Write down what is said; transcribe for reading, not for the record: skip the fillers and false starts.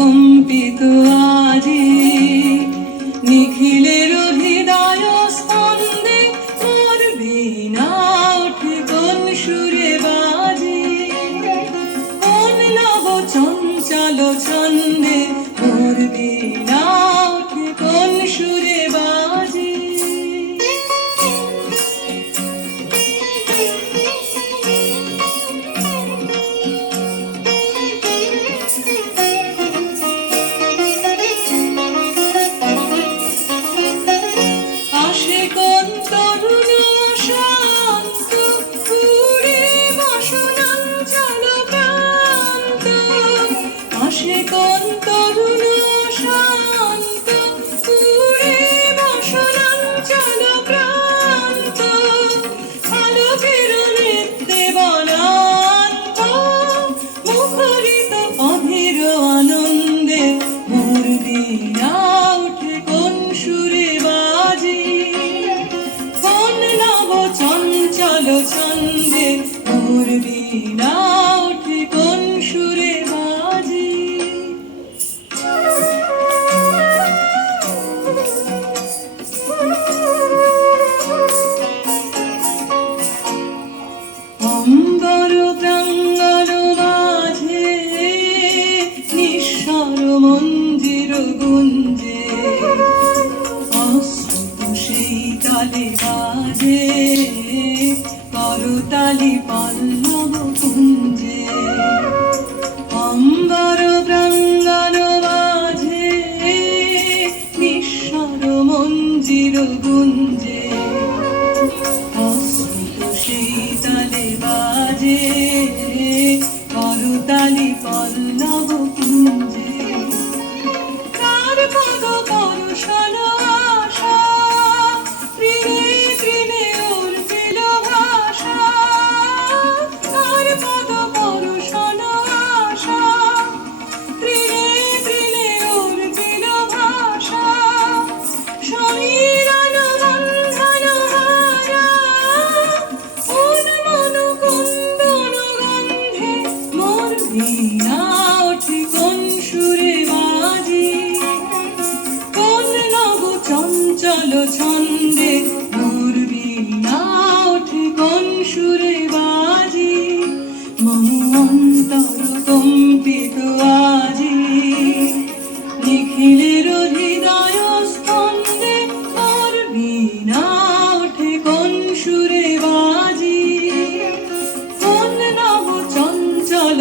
কম্পিত আজি নিখিলের হৃদয় স্পন্দে মোর বীণা ওঠে কোন সুরে বাজে কোন নব চঞ্চল ছন্দে মোর বীণা ওঠে কোন সুরে বাজে কোন তরুণ শান্ত পুরে বসনাঞ্চল প্রান্ত আলোকের নৃত্যে বনান্ত মুখরিত অধীর আনন্দে মোর বীণা ওঠে কোন সুরে বাজে কোন নব চঞ্চল ছন্দে মোর বীণা ওঠে কোন সুরে বাজে অম্বর প্রাঙ্গণ মাঝে নিঃস্বর মঞ্জির গুঞ্জে অশ্রুত সেই তালে বাজে করতালি পল্লব কুঞ্জে অম্বর প্রাঙ্গণ মাঝে নিঃস্বর মঞ্জির গুঞ্জে অশ্রুত সেই তালে বাজে করতালি পল্লব কুঞ্জে কার পদ পরশন আশা প্রেমে প্রেমে ওর পেল ভাষা কার পদ পরশন আশা প্রেমে প্রেমে ওর পেল ভাষা সমীরণ বন্ধন হারা উন্মন কুন্দন গন্ধে মোর বীণা ওঠে কোন সুরে বাজে কোন নব চঞ্চল ছন্দে মোর বীণা ওঠে কোন সুরে বাজে মম অন্তর কম্পিত আজি নিখিলের হৃদয় স্পন্দে মোর বীণা ওঠে কোন সুরে বাজে কোন নব চঞ্চল